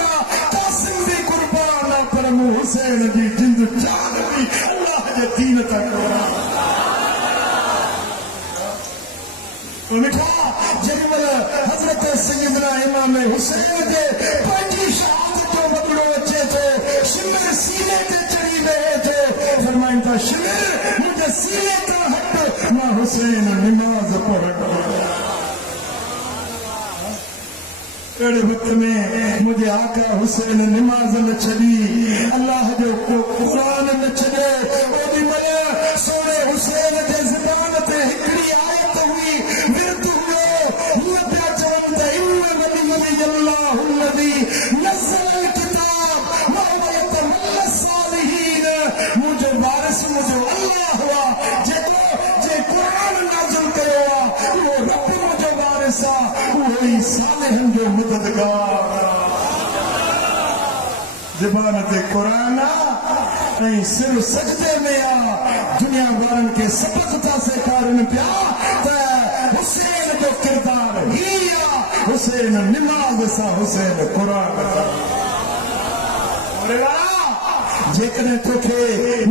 कासिम भी कुर्बान पर हुसैन जी जिंद जान भी अल्लाह जे दीन ता कुर्बान मिठा जेमल हजरत सैयदना इमाम हुसैन जे पंहिंजी शहादत जो बदिलो अचे थो शिमर सीने ते चढ़ी रहे थे फरमाइनि था शिमर मुंहिंजे सीने तां हट मां हुसैन निमाज़ पढ़ंदो अहिड़े वक़्त में मुंहिंजे आका हुसैन निमाज़ न छॾी अल्लाह जो क़ुरान न छॾे ओॾी महिल सोणे हुसैन जे ज़बान ते हिकिड़ी आयत हुई विर्द हुयो हीअ पिया चवनि त इन्न वली अल्लाहु الذी नज़्ज़ल الकिताब व हुव यतमल्ल सालिहीन मुंहिंजो वारिस मुंहिंजो अल्लाह हुआ जेको जे क़ुरान नाज़िल कयो आहे उहो रब मुंहिंजो वारिस आहे उहो ई सालिहनि जो मददगार ज़बान ते क़ुरान ऐं सिर सजदे में आ दुनिया वारनि खे सबक़ था सेखारनि पिया त हुसैन जो किरदार ही आ हुसैन निमाज़ सां हुसैन क़ुरान सां जेकॾहिं तोखे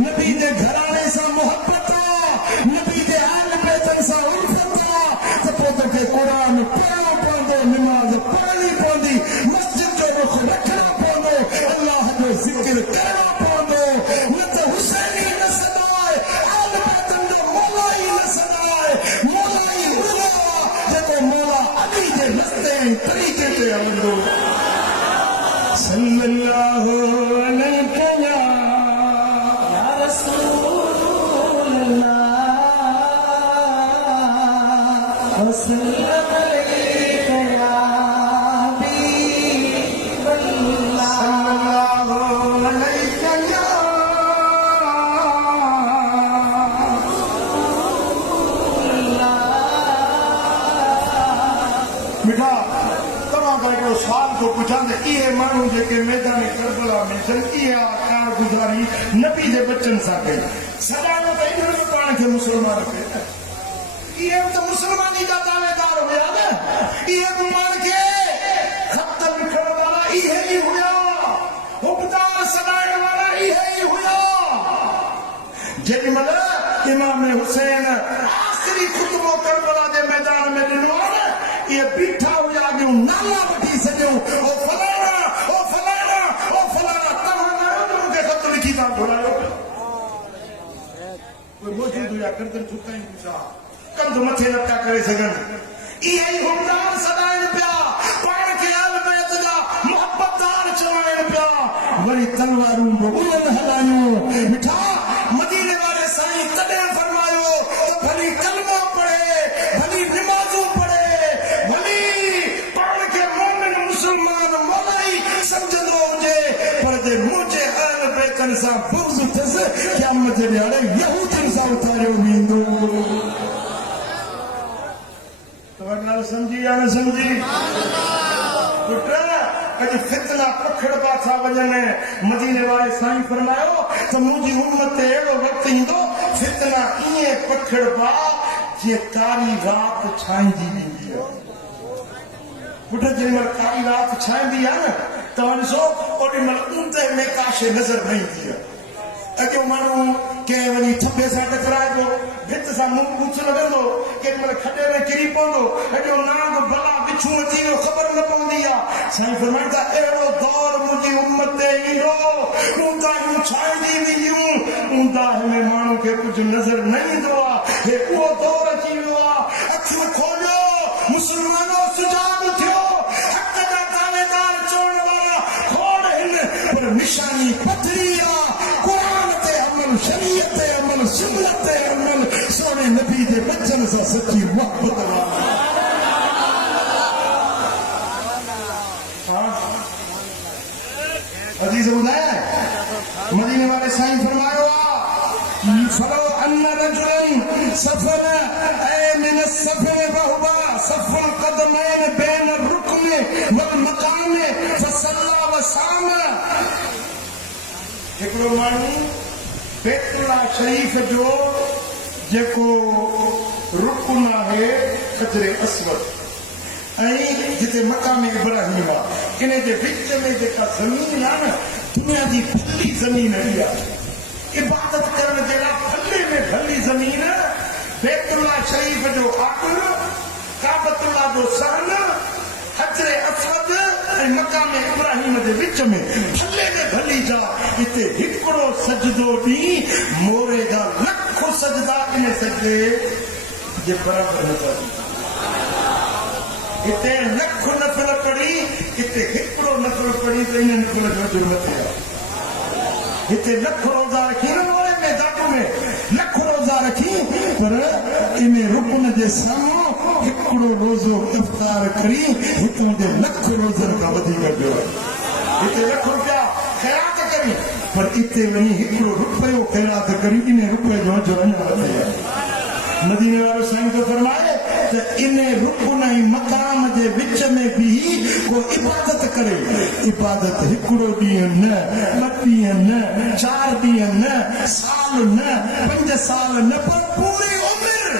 नबी जे घराणे सां मुहबत आहे नबी जे आल बैतन सां उल्फत आहे त पोइ तोखे क़ुरान पढ़णो पवंदो निमाज़ पढ़णी पवंदी मस्जिद जो रुख़ रखणो पवंदो अल्लाह जो ज़िक्र करणो पवंदो न त हुसैनी न सदाए आल बैतन जो मौला ई न सदाए मौला ई उहो आहे जेको मौला अली जे रस्ते ऐं तरीक़े ते हलंदो सल्लल्लाहु अलैहि या रसूल अल्लाह वसल्लम अलैका या हबीब अल्लाह सल्लल्लाहु अलैका या मिठा तव्हां खां हिकिड़ो सुवाल थो पुछां त इहे माण्हू जेके मैदान करबला में सन इहे कार गुज़ारी नबी जे बचनि सां कई सदायो त इन्हनि में पाण खे मुस्लमान कयो इहे त मुस्लमानी जा दावेदार हुया न इहे बि पाण खे ख़त लिखण वारा इहे ई हुया हुबदार सदाइण वारा इहे ई हुया जेॾीमहिल इमाम हुसैन आख़िरी ख़ुतबो करबला जे मैदान में ॾिनो आहे न इहे बीठा हुया ॿियूं नाला वठी सॼियूं ओ फलाणा ओ फलाणा ओ फलाणा तव्हां न आहियो त मूंखे ख़त लिखी था घुरायो कोई मौजूद हुया गर्दन झुकायूं छा कंध मथे नथा करे सघनि इहे ई हुबदार सदाइनि पिया पाण खे आल बैत जा मुहबतदार चवाइनि पिया वरी तलवारूं बि उन्हनि हलायूं मिठा मदीने वारे साईं तॾहिं फरमायो त भली कलमो पढ़े भली निमाज़ूं पढ़े भली पाण खे मोमिन मुस्लमान मौलाई सम्झंदो हुजे पर जे मुंहिंजे आल बैतनि सां बुग़्ज़ अथसि क़यामत जे ॾींहुं यहूदियुनि सां उतारियो वेंदो तव्हां ॻाल्हि सम्झी या न सम्झी पुट अॼु फितना पखड़बा था वञनि मदीने वारे साईं फरमायो त मुंहिंजी उम्मत ते अहिड़ो वक़्तु ईंदो फितना ईअं पखड़बा जे कारी राति छाईंदी वेंदी आहे पुट जेमहिल कारी राति छाईंदी आहे न तव्हां ॾिसो ओॾी महिल ऊंदहि में काशे नज़र न ईंदी आहे अॼु माण्हू कंहिं वञी थपे सां टकराए थो भित सां मुंहुं पूछ लॻंदो केॾी महिल खॾे में किरी पवंदो अॼु नांग भला बिछू अची वियो ख़बर न पवंदी आहे साईं फरमाइनि था अहिड़ो दौर मुंहिंजी उम्मत ते ईंदो ऊंदाहियूं छाईंदी वेंदियूं ऊंदाह में माण्हू खे कुझु नज़र न ईंदो आहे हे उहो दौर अची वियो आहे अखियूं खोलियो मुस्लमानो सुजाॻ थियो हक़ जा दावेदार पथरिया कुरान ते अमल शरीयत ते अमल सुन्नत ते अमल सोने नबी दे बचन सा सच्ची मोहब्बत वाला अजीज बुलाया मदीने वाले साईं फरमायो फलो अन्न रजुलन सफर ए मिन सफर बहुबा सफुल कदमैन बैन रुकन वल मकाम फसल्ला व साम हिकिड़ो माण्हू बैतुल्लाह शरीफ जो जेको रुकन आहे हजरे अस्वद ऐं जिते मकाम इब्राहिम आहे इन जे विच में जेका ज़मीन आहे न दुनिया जी भली ज़मीन अहिड़ी आहे इबादत करण जे लाइ भले में भली ज़मीन बैतुल्लाह शरीफ जो आकुल काबतुल्लाह जो सहन हजरे अस्वद ऐं मकाम इब्राहिम जे विच में भले में भली जा हिते हिकिड़ो सजदो ॾींहुं मोरे जा लख सजदा इन सजदे जे बराबरि नज़र हिते लख नफ़ल पढ़ी हिते हिकिड़ो नफ़ल पढ़ी त इन नफ़ल जो अजर मथे आहे हिते लख रोज़ा रखी न मोरे में दाटू में लख रोज़ा रखी पर इन रुकन जे साम्हूं हिकिड़ो रोज़ो इफ़्तार करी हितां जे लख रोज़नि खां वधीक पियो हिते लख रुपया ख़ैरात करी पर हिते वञी हिकिड़ो रुपयो ख़ैरात करी इन रुपये जो अजर अञा मथे आहे मदीने वारो साईं तो फरमाए त इन रुकन ऐं मकाम जे विच में भी को इबादत करे इबादत हिकिड़ो ॾींहुं न ॿ ॾींहं न 4 ॾींहं न साल न 5 साल न पर पूरी उमिरि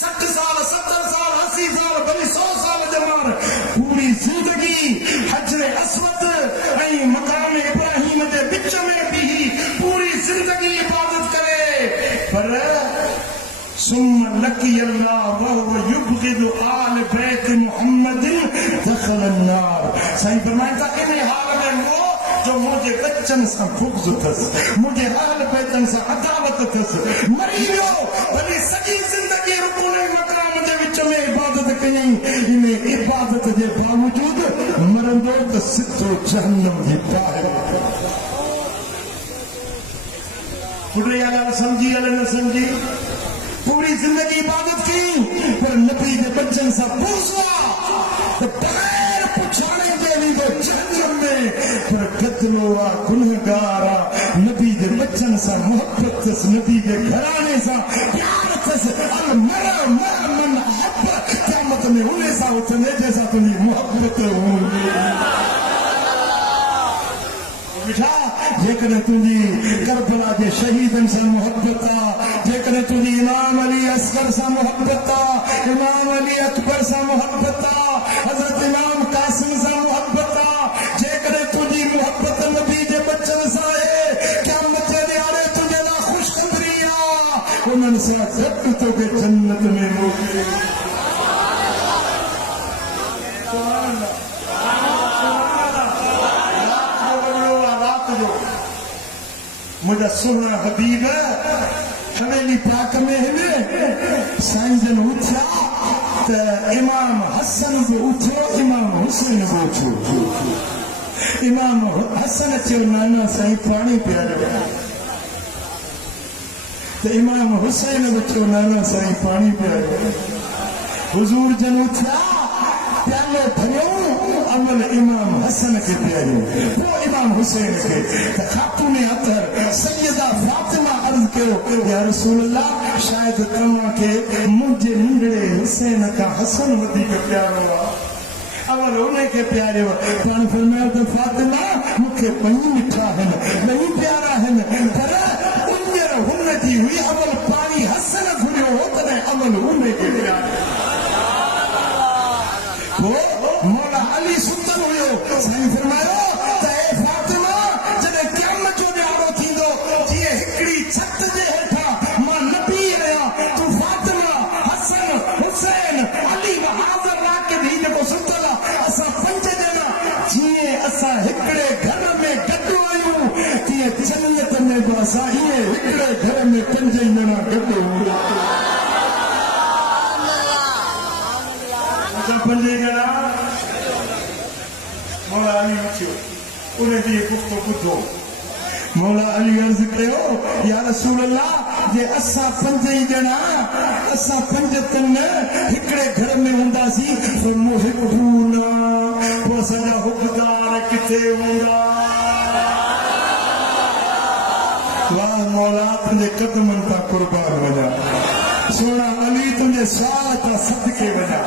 60 साल 70 साल 80 साल भली 100 साल जमार पूरी ज़िंदगी हजरे अस्वद ऐं मकाम इब्राहिम जे विच में भी पूरी ज़िंदगी इबादत करे पर सुम्म लकी अल्लाह वहुव युबगिदु आल बैत मुहम्मद दखल अन्नार साईं फरमाइनि था इन हाल में वो जो मुंहिंजे बच्चन सां बुग़्ज़ अथसि मुंहिंजे अहल बैतन सां अदावत अथसि मरी वियो भली सॼी ज़िंदगी रुकन ऐं मकाम जे विच में इबादत कयईं इन इबादत जे बावजूदि मरंदो त सिधो जहन्नम जी ॿाहिरि पुटे ॻाल्हि समझी हल न समझी पूरी जिंदगी इबादत की पर नबी के बच्चन सा पूछा तो बगैर पुछाने के लिए जहन्नम में पर कत्लो गुनहगार नबी के बच्चन सा मोहब्बत नबी के घराने सा प्यार थस अल मर मर मन अहब क़यामत में उन्हें सा उतने जैसा तुझी मोहब्बत होगी बेटा जेकॾहिं तुंहिंजी करबला जे शहीदनि सां मोहब्बत आहे जेकॾहिं तुंहिंजी इमाम अली असगर सां मोहब्बत आहे इमाम अली अकबर सां मोहब्बत आहे हज़रत इमाम कासिम सां मोहब्बत आहे जेकॾहिं तुंहिंजी मोहब्बत नबी जे बच्चन सां आहे क़यामत जे ॾियारे तुंहिंजे लाइ ख़ुशख़बरी आहे उन्हनि सां गॾु तोखे जन्नत में मोकिले मुझा सोना हबीब हवेली पाक में है साईं जन उठा त इमाम हसन भी उठो इमाम हुसैन भी उठो इमाम हसन चयो नाना साईं पानी पियारो त इमाम हुसैन भी चयो नाना साईं पानी पियारो हुजूर जन उठा प्यालो भरियो अमल इमाम हसन के पियारो वो इमाम हुसैन के त खातून अतर सैयदा फातिमा अर्ज कयो या रसूल अल्लाह शायद तव्हां के मुंहिंजे नंढड़े हुसैन का हसन वधीक प्यारो आहे अवल उन खे प्यारो पाण फरमायो त फातिमा मूंखे ॿई मिठा आहिनि ॿई प्यारा आहिनि पर उमर हुन जी हुई अवल पाणी हसन घुरियो हो तॾहिं अवल उन खे प्यारो मौला अली सुतल हुयो साईं फरमायो त ए फातिमा जॾहिं क़यामत जो ॾियारो थींदो जीअं हिकिड़ी छत जे हेठां मां नबी आहियां तूं फातिमा हसन हुसैन अली बहादुर राकिब ही जेको सुतल आहे असां 5 ॼणा जीअं असां हिकिड़े घर में गॾु आहियूं तीअं जन्नत में बि असां ईअं हिकिड़े घर में 5 ॼणा गॾु हूंदा असां 5 ॼणा मौला अली उथियो उन जी गुफ़्तो ॿुधो मौला अली अर्ज़ कयो या रसूल अल्लाह जे असां पंज ई ॼणा असां पंज तन हिकिड़े घर में हूंदासीं त मुहिबूना पोइ असांजा हुकदार किथे हूंदा वाह मौला तुंहिंजे कदमनि तां कुर्बान वञा सोना अली तुंहिंजे साल तां सदके वञा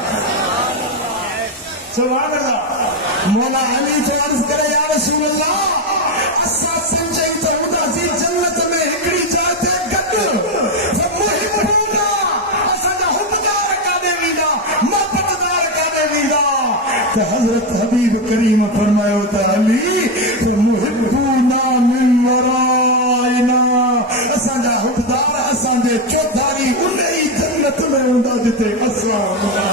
सुभान अल्लाह मौला अली तो अर्ज़ करे या रसूल अल्लाह असां पंज ई त हूंदासीं जन्नत में हिकिड़ी जाइ ते गॾु मुहिबूना असांजा हुकदार काॾे वेंदा मोहबतदार काॾे वेंदा त हज़रत हबीब करीम फरमायो त अली त मुहिबूना मिन वराइना असांजा हुकदार असांजे चौधारी उन ई जन्नत में हूंदा जिते असां हूंदा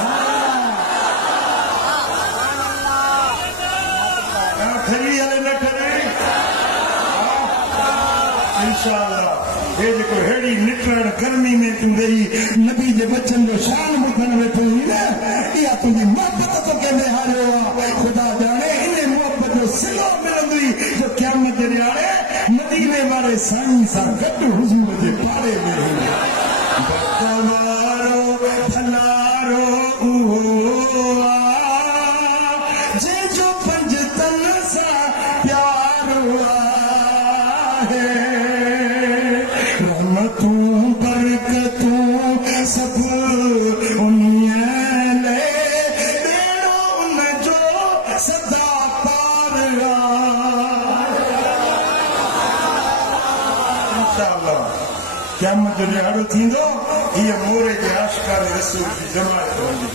खरी हले न खरी इंशाअल्लाह हे जेको हेड़ी निकरण गर्मी में तूं रही नबी जे बचन जो शान ॿुधण वेठो हुई न इहा तुंहिंजी मोहबत तो कंहिंमें हारियो आहे ख़ुदा ॼाणे इन मोहबत जो सिलो मिलंदी जो क़यामत जे ॾियारे मदीने वारे साईं सां गॾु हुज़ूर जे पाड़े में बतवारो भलारो उहो जंहिंजो पंज तन सां प्यारो आहे रहमतूं बरकतूं सभु उन्हीअ लाइ ॿेड़ो उनजो सदा पार आहे इंशाअल्लाह क़यामत जो ॾियारो थींदो हीअ मोरे जे आशिक़ान रसूल जी जमात हूंदी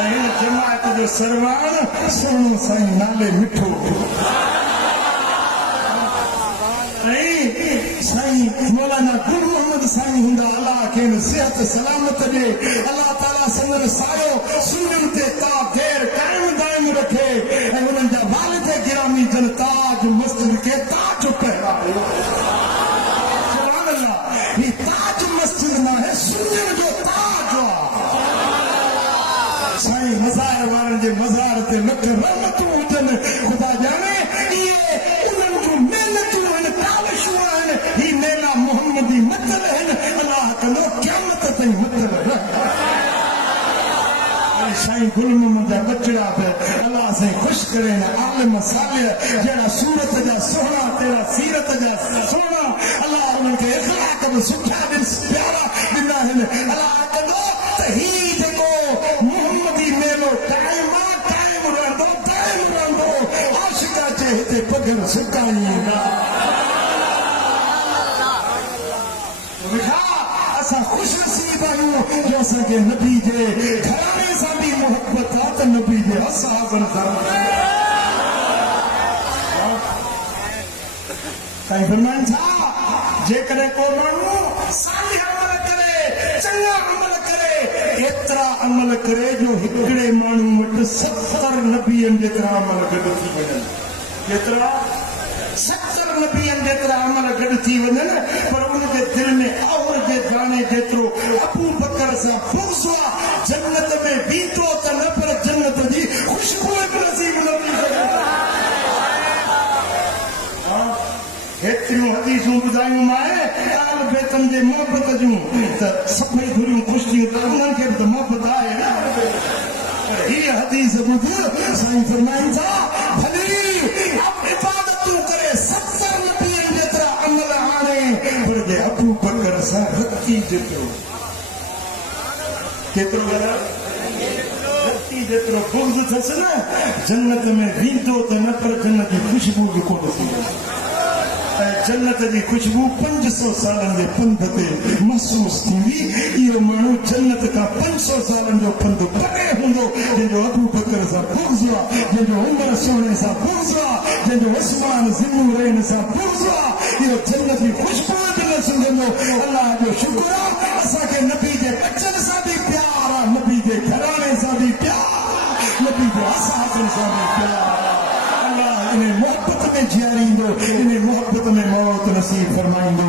ऐं हिन जमात जो सरवान सुहिणो साईं नाले मिठो ऐं साईं मौलाना गुल मोहम्मद साईं हूंदा अलाह खेनि सिहत सलामत ॾे अलाह ताला संदन सायो सुन्नत ते ता देर क़ाइम दाइम रखे ऐं उन्हनि जा वालिद गिरामी जन ताज मस्जिद खे ताज पहिरायो सुभान अल्लाह ही ताज मस्जिद न है सुन्नत जो ताज साईं मज़ार वारनि जे मज़ार ते लख रहमतूं हुजनि ख़ुदा ॼाणे इहे उन्हनि जूं महिनतूं आहिनि काविशूं आहिनि ही मेला मोहम्मदी मतल आहिनि अलाह कंदो क़यामत ताईं मतल साईं गुल मोहम्मद जा बचड़ा बि अलाह साईं ख़ुशि करे न आलिम सालिह जहिड़ा सूरत जा सोहणा तेरा सीरत जा सोहणा अलाह उन्हनि खे इख़लाक़ बि सुठा प्यारा ॾिना आहिनि अलाह कंदो त ही जेको मोहम्मदी मेलो काइम रहंदो आशिक़ा जे हिते पगल सुकाईंदा असां ख़ुशनसीब आहियूं जो असांखे नबी जे घराणे सां बि मोहबत आहे त नबी जे असहाबनि सां साईं फरमाइनि था जेकॾहिं को माण्हू सालिह अमल करे चङा अमल करे एतिरा अमल करे जो हिकिड़े माण्हू वटि 70 नबीअनि जेतिरा अमल गॾु थी वञनि जेतिरा 70 नबीअनि जेतिरा अमल गॾु थी वञनि पर उनजे दिलि में और जे दाणे जेतिरो अबू बकर सां बुग़्ज़ आहे जन्नत में बीठो त न पर जन्नत जी ख़ुशबू बि नसीब न थी सघे हेतिरियूं हदीसूं ॿुधायूं मां आल बेतनि जे मोहबत जूं त सभई घुरियूं ख़ुशि थियूं त उन्हनि खे बि त मोहबत आहे न हीअ हदीस ॿुध साईं फरमाइनि था भली इबादतूं करे 70 नबीअनि जेतिरा अमल आणे पर जे अबू बकर सां रती जेतिरो केतिरो रती जेतिरो बुग़्ज़ अथसि न जन्नत में वेंदो त न पर जन्नत जी ख़ुशबू बि कोन थी जन्नत जी ख़ुशबू 500 सालनि जे पंध ते महसूस थींदी इहो माण्हू जन्नत खां 500 सालनि जो पंध परे हूंदो जंहिंजो अबू बकर सां बुग़्ज़ आहे जंहिंजो उमर सोणे सां बुग़्ज़ आहे जंहिंजो उस्मान ज़िन्नूरैन सां बुग़्ज़ आहे इहो जन्नत जी ख़ुशबू बि न सुञंदो अलाह जो शुक्र आहे असांखे नबी जे बचन सां बि प्यार आहे नबी जे घराणे सां बि प्यार नबी जे असहाबनि सां बि प्यार अल्लाह इन मोहबत में जियारींदो इन मोहबत में मौत नसीब फरमाईंदो